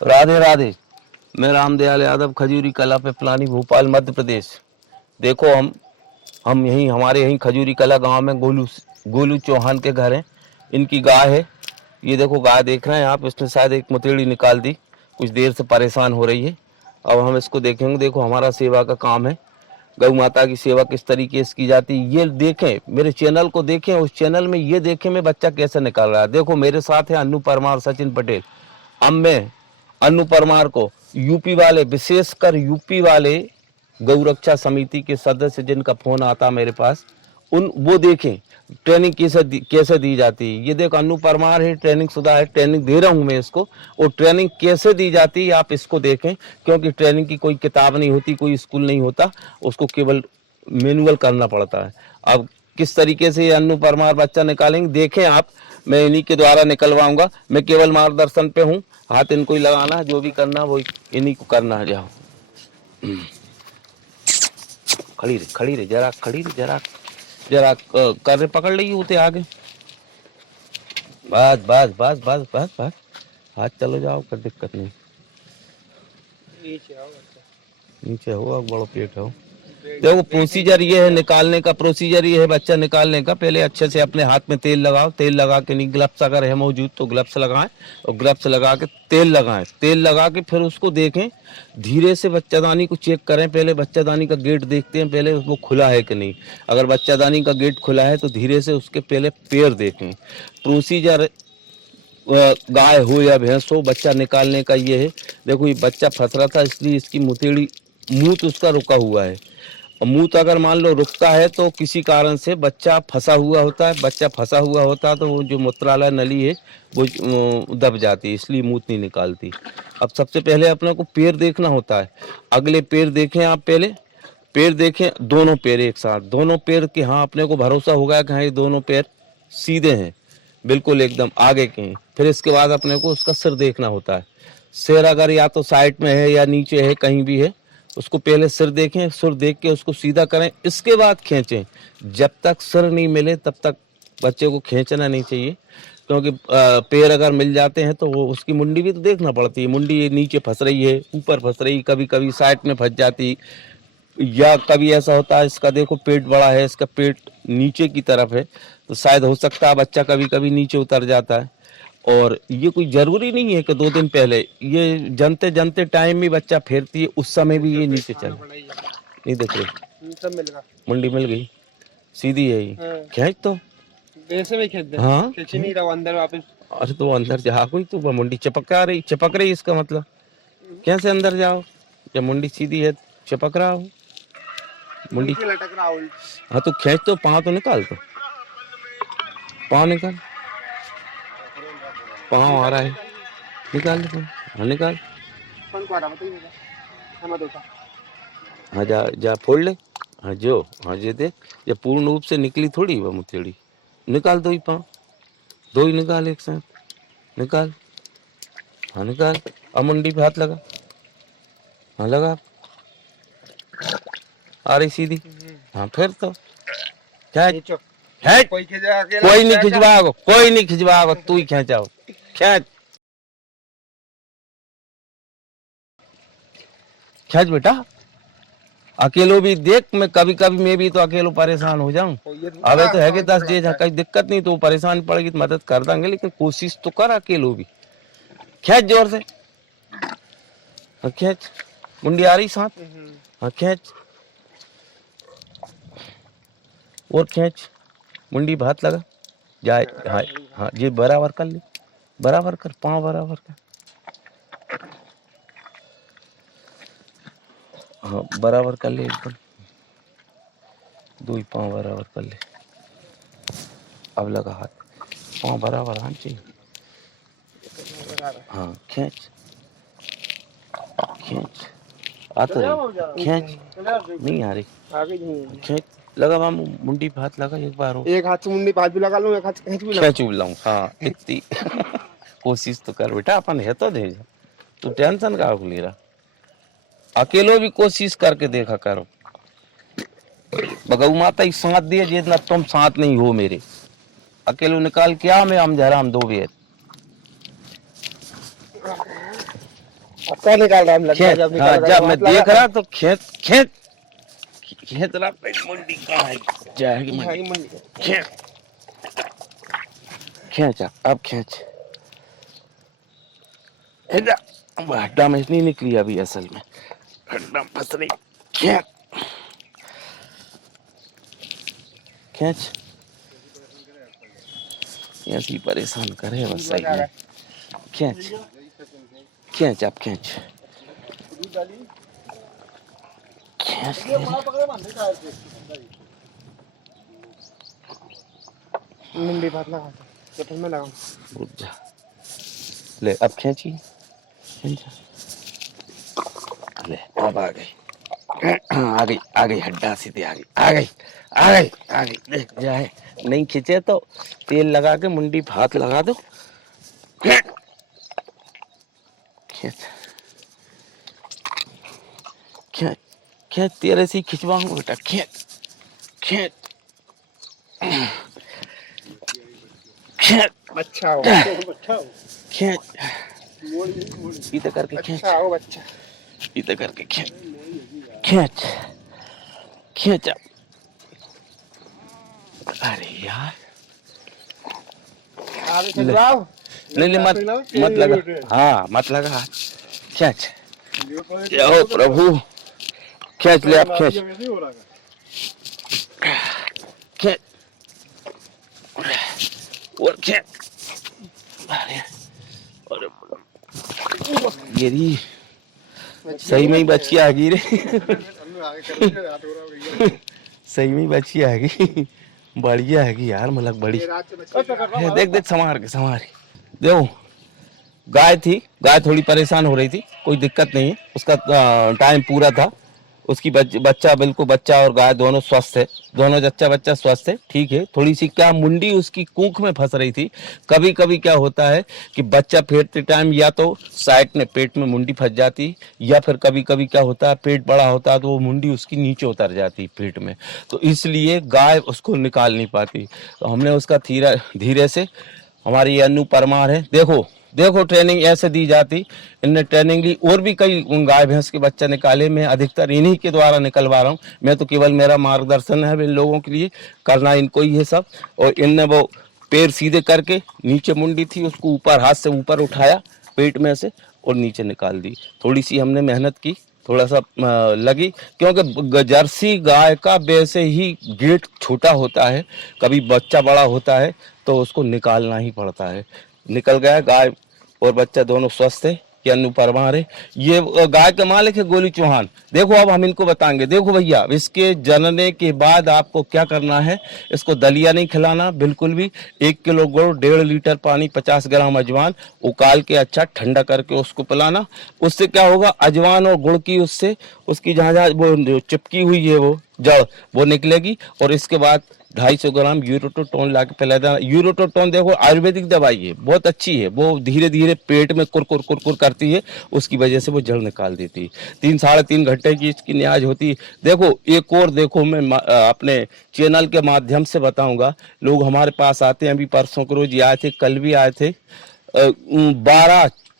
राधे राधे। मैं रामदयाल यादव, खजूरी कला पे प्लानी, भोपाल मध्य प्रदेश। देखो हम यहीं हमारे यहीं खजूरी कला गांव में गोलू चौहान के घर हैं। इनकी गाय है, ये देखो गाय देख रहे हैं आप। इसने शायद एक मुतेड़ी निकाल दी, कुछ देर से परेशान हो रही है। अब हम इसको देखेंगे। देखो हमारा सेवा का काम है, गौ माता की सेवा किस तरीके से की जाती है ये देखें। मेरे चैनल को देखें, उस चैनल में ये देखें मैं बच्चा कैसे निकाल रहा है। देखो मेरे साथ है अन्नू परमार, सचिन पटेल। अब मैं अन्नू परमार को यूपी वाले, विशेषकर यूपी वाले गौरक्षा समिति के सदस्य जिनका फोन आता मेरे पास, उन वो देखें ट्रेनिंग कैसे दी जाती है। ये देखो अन्नू परमार है, ट्रेनिंग शुदा है, ट्रेनिंग दे रहा हूँ मैं इसको। और ट्रेनिंग कैसे दी जाती है आप इसको देखें, क्योंकि ट्रेनिंग की कोई किताब नहीं होती, कोई स्कूल नहीं होता, उसको केवल मैनुअल करना पड़ता है। अब किस तरीके से अन्नू परमार बच्चा निकालेंगे देखें आप। मैं इन्हीं के द्वारा निकलवाऊंगा, मैं केवल मार्गदर्शन पे हूँ। हाथ इनको ही लगाना है, जो भी करना वो इन्हीं को करना है। जाओ खड़ी रहे जरा, खड़ी रहे जरा जरा, कर रहे पकड़ ली होते आगे। बस बस बस बस बस बस, हाथ चलो जाओ, कर दिक्कत नहीं। नीचे हो, अब बड़ो पेट हो। देखो प्रोसीजर ये है निकालने का, प्रोसीजर ये है बच्चा निकालने का। पहले अच्छे से अपने हाथ में तेल लगाओ, तेल लगा के, नहीं ग्लव्स अगर है मौजूद तो ग्लव्स लगाएं, और ग्लव्स लगा के तेल लगाएं। तेल लगा के फिर उसको देखें, धीरे से बच्चादानी को चेक करें। पहले बच्चादानी का गेट देखते हैं पहले वो खुला है कि नहीं। अगर बच्चादानी का गेट खुला है तो धीरे से उसके पहले पैर देखें। प्रोसीजर गाय हो या भैंस हो, बच्चा निकालने का ये है। देखो ये बच्चा फंस रहा था, इसलिए इसकी मुतेड़ी मूत उसका रुका हुआ है। और मूत अगर मान लो रुकता है तो किसी कारण से बच्चा फंसा हुआ होता है। बच्चा फंसा हुआ होता है तो वो जो मूत्रालय नली है वो दब जाती है, इसलिए मूत नहीं निकालती। अब सबसे पहले अपने को पैर देखना होता है। अगले पैर देखें आप, पहले पैर देखें, दोनों पैर एक साथ, दोनों पैर के, हाँ अपने को भरोसा होगा कि हाँ ये दोनों पैर सीधे हैं, बिल्कुल एकदम आगे के हैं। फिर इसके बाद अपने को उसका सिर देखना होता है। सिर अगर या तो साइड में है या नीचे है, कहीं भी है, उसको पहले सिर देखें, सिर देख के उसको सीधा करें, इसके बाद खींचें। जब तक सिर नहीं मिले तब तक बच्चे को खींचना नहीं चाहिए, क्योंकि पैर अगर मिल जाते हैं तो वो उसकी मुंडी भी तो देखना पड़ती है। मुंडी नीचे फंस रही है, ऊपर फंस रही, कभी कभी साइड में फंस जाती, या कभी ऐसा होता है इसका देखो पेट बड़ा है, इसका पेट नीचे की तरफ है, तो शायद हो सकता है बच्चा कभी कभी नीचे उतर जाता है। और ये कोई जरूरी नहीं है कि 2 दिन पहले, ये जनते जनते टाइम में बच्चा फेरती है, उस समय भी ये नीचे चला। नहीं देख रही, सब मिल गया, मुंडी मिल गई, सीधी है ये। खींच तो ऐसे में खींच दे। हाँ खींच नहीं रहा अंदर वापस। अरे तो अंदर जा, कोई तो मुंडी चिपक रही, इसका मतलब कैसे अंदर जाओ जब मुंडी सीधी है, चिपक रहा हो मुंडी, लटक रहा हो। हाँ तो खींच तो, पाँव तो निकाल, तो पाँव निकाल, पाँव आ रहा है, निकाल दे। हाँ निकाल, हाँ जा जा फोड़ ले। हाँ जो, हाँ जे देख, ये पूर्ण रूप से निकली थोड़ी वह मुतेड़ी। निकाल दो ही पाँव, दो ही निकाल एक साथ, निकाल। हाँ निकाल, अब मुंडी पे हाथ लगा, हाँ लगा, आ रही सीधी। हाँ फिर तो कोई नहीं खिंचवाओ, कोई नहीं खिंचवाओ, तू ही खींचाओ, खींच खींच बेटा। अकेलो भी देख, मैं कभी कभी मैं भी तो अकेलो परेशान हो जाऊं। अबे तो है कि 10 डेज, कोई दिक्कत नहीं, तो परेशान पड़ेगी तो मदद कर देंगे, लेकिन कोशिश तो कर अकेलो भी। खींच जोर से, हाँ खींच, मुंडी आ रही साथ, हाँ खींच और खींच, मुंडी भात लगा जाए। हाँ हाँ ये बराबर कर ले, बराबर कर, पाँव बराबर कर, हाँ बराबर कर ले एकदम, दो ही पाँव बराबर कर ले। अब लगा हाथ, पाँव बराबर आना चाहिए। हाँ खींच खींच, आता रही, खींच, नहीं आ रही, खींच, लगा वहाँ मुंडी पे हाथ लगा एक बार हो। एक हाथ से मुंडी पे हाथ भी लगा लूं, एक हाथ से खींच भी लाऊं। हाँ इतनी कोशिश तो कर बेटा, अपन है तो दे, तू टेंशन का ले रहा। अकेलो भी कोशिश करके देखा करो, गौ माता ही साथ दिए जितना तुम साथ नहीं हो मेरे। अकेलो निकाल क्या मैं हम जरा हम दो बेर। अब कौन निकाल रहा है? लगता है जब निकाल रहा है जब तो मैं हाथ लगा देख रहा तो खेत खेत खेत रहा पेट मुंडी कहाँ जाएगी मंडी? खींच खींच अब खींच। हड्डा में नहीं निकली अभी, असल में हड्डा फंस रही। खींच खींच, ऐसी परेशान करे बस। सही है, खींच खींच अब खींच खींच। मुंडी बात लगा चप्पल में लगा। रुक जा, ले अब खींची खींच। ले अब आ गई आ गई आ गई, हड्डा सीधे आ गई आ गई आ गई आ गई। देख जाए, नहीं खींचे तो तेल लगा के मुंडी पे हाथ लगा दो। खींच खींच खींच, तेरे से खिंचवाऊंगा बेटा। खींच खींच खींच, अच्छा हो खींच, इधर करके खींच, अच्छा हो बच्चा, इधर करके खींच खींच खींच। अरे यार नहीं नहीं, मत लगा, हाँ मत लगा हाथ। खींच, ओ प्रभु खींच ले, अब खींच खींच और खींच। अरे अरे गिरी, सही में ही बच्ची आ गई रे। सही में ही बच्ची आ गई, बढ़िया है यार, मतलब बड़ी। देख देख संभार के संभार के। देखो गाय थी, गाय थोड़ी परेशान हो रही थी, कोई दिक्कत नहीं है, उसका टाइम पूरा था। उसकी बच्चा बिल्कुल, बच्चा और गाय दोनों स्वस्थ है, दोनों बच्चा स्वस्थ है, ठीक है। थोड़ी सी क्या मुंडी उसकी कूख में फंस रही थी। कभी कभी क्या होता है कि बच्चा फेरते टाइम या तो साइड में पेट में मुंडी फंस जाती, या फिर कभी कभी क्या होता है पेट बड़ा होता है तो वो मुंडी उसकी नीचे उतर जाती पेट में, तो इसलिए गाय उसको निकाल नहीं पाती। तो हमने उसका धीरे से, हमारी अनु परमार है, देखो देखो ट्रेनिंग ऐसे दी जाती, इनने ट्रेनिंग ली। और भी कई गाय भैंस के बच्चा निकाले, मैं अधिकतर इन्हीं के द्वारा निकलवा रहा हूँ। मैं तो केवल, मेरा मार्गदर्शन है इन लोगों के लिए, करना इनको ही है सब। और इनने वो पैर सीधे करके, नीचे मुंडी थी उसको ऊपर, हाथ से ऊपर उठाया पेट में से और नीचे निकाल दी। थोड़ी सी हमने मेहनत की, थोड़ा सा लगी, क्योंकि जर्सी गाय का वैसे ही गेट छोटा होता है, कभी बच्चा बड़ा होता है तो उसको निकालना ही पड़ता है। निकल गया, गाय और बच्चा दोनों स्वस्थ है। ये अनु परमार है, ये गाय के मालिक है गोली चौहान। देखो अब हम इनको बताएंगे। देखो भैया, इसके जनने के बाद आपको क्या करना है, इसको दलिया नहीं खिलाना बिल्कुल भी। 1 किलो गुड़, 1.5 लीटर पानी, 50 ग्राम अजवान उकाल के अच्छा ठंडा करके उसको पिलाना। उससे क्या होगा, अजवान और गुड़ की, उससे उसकी जहाँ जहाँ वो चिपकी हुई है वो जड़, वो निकलेगी। और इसके बाद 250 ग्राम यूरोटोटोन ला के पिला देना। यूरोटोटोन देखो आयुर्वेदिक दवाई है, बहुत अच्छी है, वो धीरे धीरे पेट में कुरकुर कुरकुर करती है, उसकी वजह से वो जड़ निकाल देती है। 3 साढ़े 3 घंटे की इसकी न्याज होती है। देखो एक और देखो, मैं अपने चैनल के माध्यम से बताऊंगा, लोग हमारे पास आते हैं, अभी परसों के रोज आए थे, कल भी आए थे,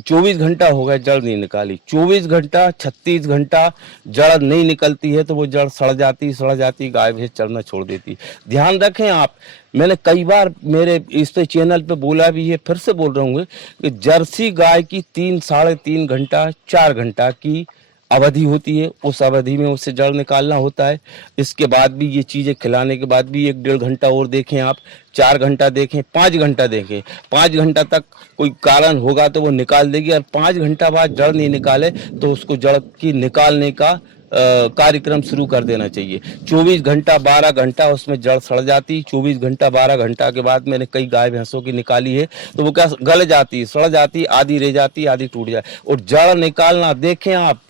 24 घंटा हो गया जड़ नहीं निकाली। 24 घंटा 36 घंटा जड़ नहीं निकलती है तो वो जड़ सड़ जाती, गाय भैंस चढ़ना छोड़ देती। ध्यान रखें आप, मैंने कई बार मेरे इस पे चैनल पे बोला भी है, फिर से बोल रहा हूँ कि जर्सी गाय की 3 साढ़े 3 घंटा 4 घंटा की अवधि होती है, उस अवधि में उससे जड़ निकालना होता है। इसके बाद भी ये चीज़ें खिलाने के बाद भी 1-1.5 घंटा और देखें आप, 4 घंटा देखें, 5 घंटा देखें। 5 घंटा तक कोई कारण होगा तो वो निकाल देगी, और 5 घंटा बाद जड़ नहीं निकाले तो उसको जड़ की निकालने का कार्यक्रम शुरू कर देना चाहिए। 24 घंटा 12 घंटा उसमें जड़ सड़ जाती, 24 घंटा 12 घंटा के बाद मैंने कई गाय भैंसों की निकाली है तो वो क्या गल जाती, सड़ जाती, आधी रह जाती, आधी टूट जाए। और जड़ निकालना देखें आप,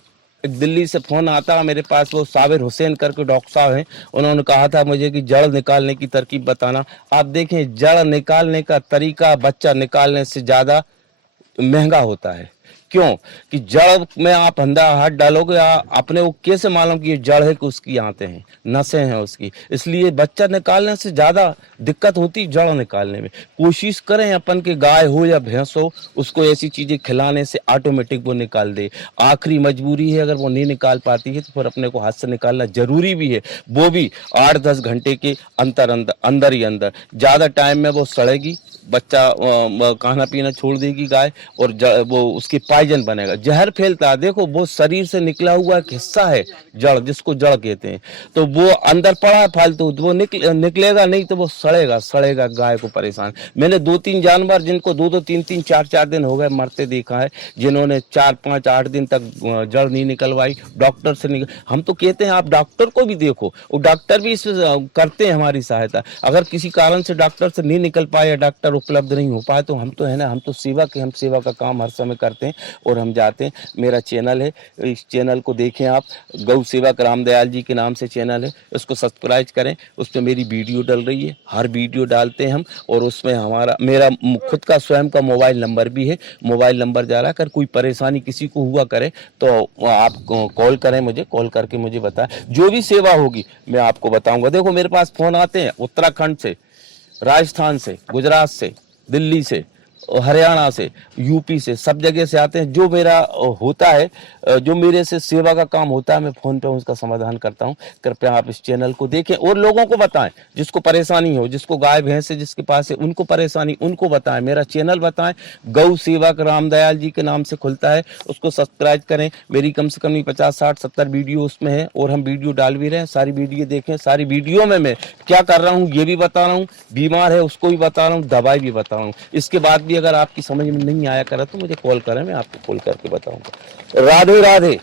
एक दिल्ली से फोन आता है मेरे पास, वो साबिर हुसैन करके डॉक्टर साहब हैं, उन्होंने कहा था मुझे कि जड़ निकालने की तरकीब बताना। आप देखें जड़ निकालने का तरीका बच्चा निकालने से ज़्यादा महंगा होता है। क्यों कि जड़ में आप अंधा हाथ डालोगे, अपने को कैसे मालूम कि ये जड़ है कि उसकी आंतें हैं, नसें हैं उसकी। इसलिए बच्चा निकालने से ज्यादा दिक्कत होती जड़ निकालने में। कोशिश करें अपन के गाय हो या भैंस हो, उसको ऐसी चीजें खिलाने से ऑटोमेटिक वो निकाल दे। आखिरी मजबूरी है, अगर वो नहीं निकाल पाती है तो फिर अपने को हाथ से निकालना जरूरी भी है, वो भी 8-10 घंटे के अंदर ही अंदर। ज्यादा टाइम में वो सड़ेगी, बच्चा खाना पीना छोड़ देगी गाय, और वो उसकी पाइजन बनेगा, जहर फैलता है। देखो वो शरीर से निकला हुआ एक हिस्सा है जड़, जिसको जड़ कहते हैं, तो वो अंदर पड़ा है फालतू, वो निकलेगा नहीं तो वो सड़ेगा गाय को परेशान। मैंने 2-3 जानवर जिनको 2-2, 3-3, 4-4 दिन हो गए मरते देखा है, जिन्होंने 4-5, 8 दिन तक जड़ नहीं निकलवाई, डॉक्टर से हम तो कहते हैं आप डॉक्टर को भी देखो, वो डॉक्टर भी इसमें करते हैं हमारी सहायता। अगर किसी कारण से डॉक्टर से नहीं निकल पाए या डॉक्टर उपलब्ध नहीं हो पाए तो हम तो है ना, हम तो सेवक है, हम सेवा का काम हर समय करते हैं और हम जाते हैं। मेरा चैनल है, इस चैनल को देखें आप, गौ सेवक रामदयाल जी के नाम से चैनल है, उसको सब्सक्राइब करें। उसमें मेरी वीडियो डल रही है, हर वीडियो डालते हैं हम, और उसमें मेरा खुद का स्वयं का मोबाइल नंबर भी है, मोबाइल नंबर जा रहा है। अगर कोई परेशानी किसी को हुआ करे तो आप कॉल करें, मुझे कॉल करके मुझे बताएं, जो भी सेवा होगी मैं आपको बताऊंगा। देखो मेरे पास फोन आते हैं उत्तराखंड से, राजस्थान से, गुजरात से, दिल्ली से, हरियाणा से, यूपी से, सब जगह से आते हैं। जो मेरा होता है, जो मेरे से सेवा का काम होता है, मैं फोन पे उसका समाधान करता हूं। कृपया आप इस चैनल को देखें और लोगों को बताएं, जिसको परेशानी हो, जिसको गाय भैंस है जिसके पास है, उनको परेशानी, उनको बताएं, मेरा चैनल बताएं। गौ सेवक रामदयाल जी के नाम से खुलता है, उसको सब्सक्राइब करें। मेरी कम से कम 50, 60, 70 वीडियो उसमें है, और हम वीडियो डाल भी रहे हैं। सारी वीडियो देखें, सारी वीडियो में मैं क्या कर रहा हूँ ये भी बता रहा हूँ, बीमार है उसको भी बता रहा हूँ, दवाई भी बता रहा हूँ। इसके बाद भी अगर आपकी समझ में नहीं आया करा तो मुझे कॉल करें, मैं आपको कॉल करके बताऊंगा। राधे राधे।